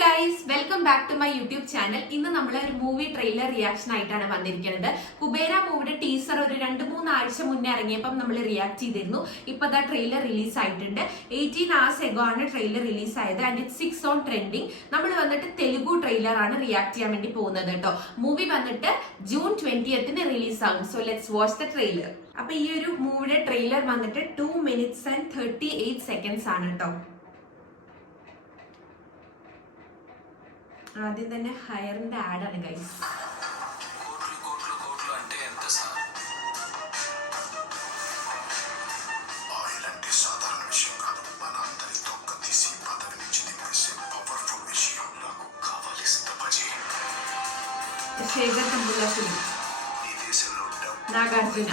Guys, welcome back to my YouTube channel. ഇന്ന് നമ്മൾ ഒരു മൂവി ട്രെയിലർ റിയാക്ഷൻ ആയിട്ടാണ് വന്നിരിക്കുന്നത്. കുബേര മൂവിയുടെ ടീസർ ഒരു 2-3 ആഴ്ച മുന്നേ ഇറങ്ങിയപ്പം നമ്മൾ റിയാക്ട് ചെയ്തിരുന്നു. ഇപ്പൊ ദാ ട്രെയിലർ റിലീസ് ആയിട്ടുണ്ട്. 18 hours ago ആണ് ട്രെയിലർ റിലീസ് ആയത് ആൻഡ് ഇറ്റ് 6 on trending. നമ്മൾ വന്നിട്ട് തെലുഗു ട്രെയിലർ ആണ് റിയാക്ട് ചെയ്യാൻ വേണ്ടി പോകുന്നത് കേട്ടോ. മൂവി വന്നിട്ട് June 20th റിലീസ് ആകും. So let's watch the trailer. അപ്പൊ ഈ ഒരു മൂവിയുടെ ട്രെയിലർ വന്നിട്ട് 2 minutes and 38 seconds ആണ് കേട്ടോ. ആദ്യം തന്നെ ഹയറിന്റെ ആഡാണ് ഗൈസ്. శేఖర్ తమ్ముళ్ళ ఫిలిం, నాగార్జున.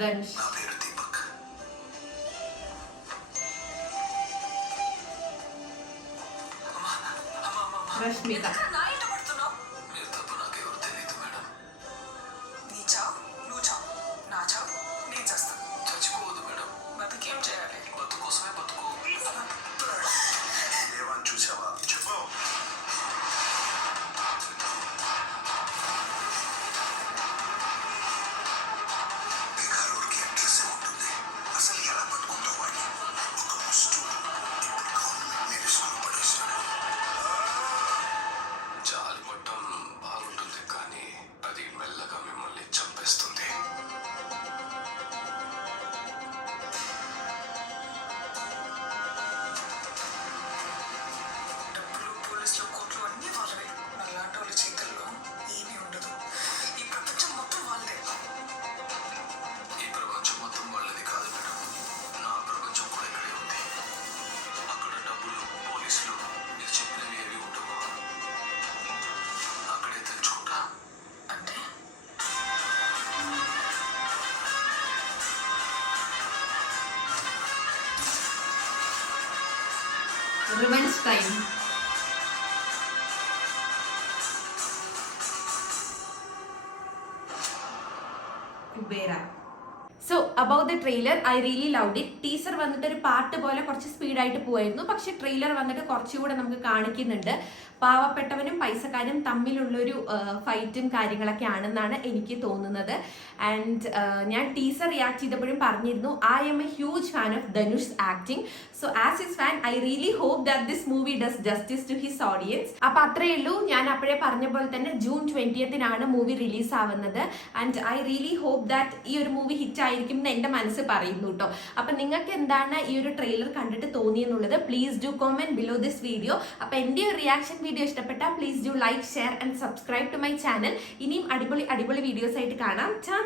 ధనుష్, Rashmika. Revenge time. Kubera. So about the trailer, I really loved it. Teaser വന്നിട്ട് ഒരു പാട്ട് പോലെ കുറച്ച് സ്പീഡായിട്ട് പോവായിരുന്നു. പക്ഷെ ട്രെയിലർ വന്നിട്ട് കുറച്ചുകൂടെ നമുക്ക് കാണിക്കുന്നുണ്ട് പാവപ്പെട്ടവനും പൈസക്കാരും തമ്മിലുള്ളൊരു ഫൈറ്റും കാര്യങ്ങളൊക്കെ ആണെന്നാണ് എനിക്ക് തോന്നുന്നത്. ആൻഡ് ഞാൻ ടീസർ റിയാക്ട് ചെയ്തപ്പോഴും പറഞ്ഞിരുന്നു, I'm a huge fan of Dhanush acting. So as his fan I really hope that this movie does justice to his audience. അപ്പൊ അത്രയേ ഉള്ളൂ. ഞാൻ അപ്പോഴേ പറഞ്ഞ പോലെ തന്നെ June 20th മൂവി റിലീസ് ആവുന്നത്. And I really hope that ഈ ഒരു മൂവി ഹിറ്റ് ആയിരിക്കും എന്ന് എന്റെ മനസ്സ് പറയുന്നു കേട്ടോ. അപ്പൊ നിങ്ങൾക്ക് എന്താണ് ഈ ഒരു ട്രെയിലർ കണ്ടിട്ട് തോന്നിയെന്നുള്ളത് please do comment below this video. അപ്പൊ എന്റെ ഒരു റിയാക്ഷൻ വീഡിയോ ഇഷ്ടപ്പെട്ടാൽ please do like, share and subscribe to my channel. ഇനിയും അടിപൊളി വീഡിയോസ് ആയിട്ട് കാണാം. ചാ